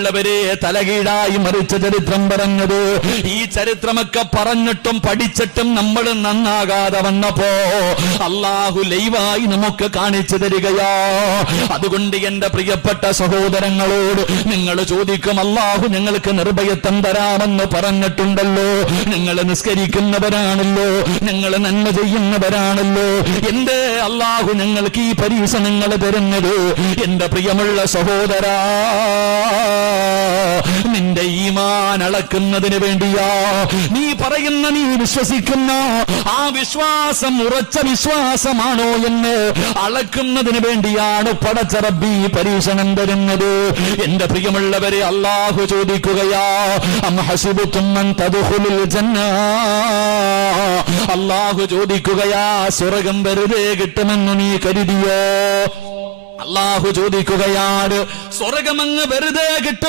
ുള്ളവരെ തലകീഴായി മറിച്ച ചരിത്രം പറഞ്ഞത്. ഈ ചരിത്രമൊക്കെ പറഞ്ഞിട്ടും പഠിച്ചിട്ടും നമ്മൾ നന്നാകാതെ വന്നപ്പോ അള്ളാഹു ലൈവായി നമുക്ക് കാണിച്ചു തരികയാ. അതുകൊണ്ട് എന്റെ പ്രിയപ്പെട്ട സഹോദരങ്ങളോട് നിങ്ങൾ ചോദിക്കും, അള്ളാഹു നിങ്ങൾക്ക് നിർഭയത്വം തരാമെന്ന് പറഞ്ഞിട്ടുണ്ടല്ലോ, നിങ്ങൾ നിസ്കരിക്കുന്നവരാണല്ലോ, നിങ്ങൾ നന്മ ചെയ്യുന്നവരാണല്ലോ, എന്റെ അള്ളാഹു ഞങ്ങൾക്ക് ഈ പരീക്ഷണങ്ങൾ തരുന്നത്? എന്റെ പ്രിയമുള്ള സഹോദരാ, നിന്റെ ഈമാൻ അളക്കുന്നതിന് വേണ്ടിയാ. നീ പറയുന്ന, നീ വിശ്വസിക്കുന്ന ആ വിശ്വാസം ഉറച്ച വിശ്വാസമാണോ എന്ന് അളക്കുന്നതിന് വേണ്ടിയാണ് പടച്ച റബ്ബി പരീക്ഷണം തരുന്നത്. എന്റെ പ്രിയമുള്ളവരെ, അല്ലാഹു ചോദിക്കുകയാ, അം ഹസിബതും അൻ തദ്ഖുലുൽ ജന്ന. അല്ലാഹു ചോദിക്കുകയാ, സ്വർഗ്ഗം വെറുതെ കിട്ടുമെന്ന് നീ കരുതിയോ? അല്ലാഹു ചോദിക്കുകയാണ്, സ്വർഗ്ഗമങ്ങ് വെറുതെ കിട്ടും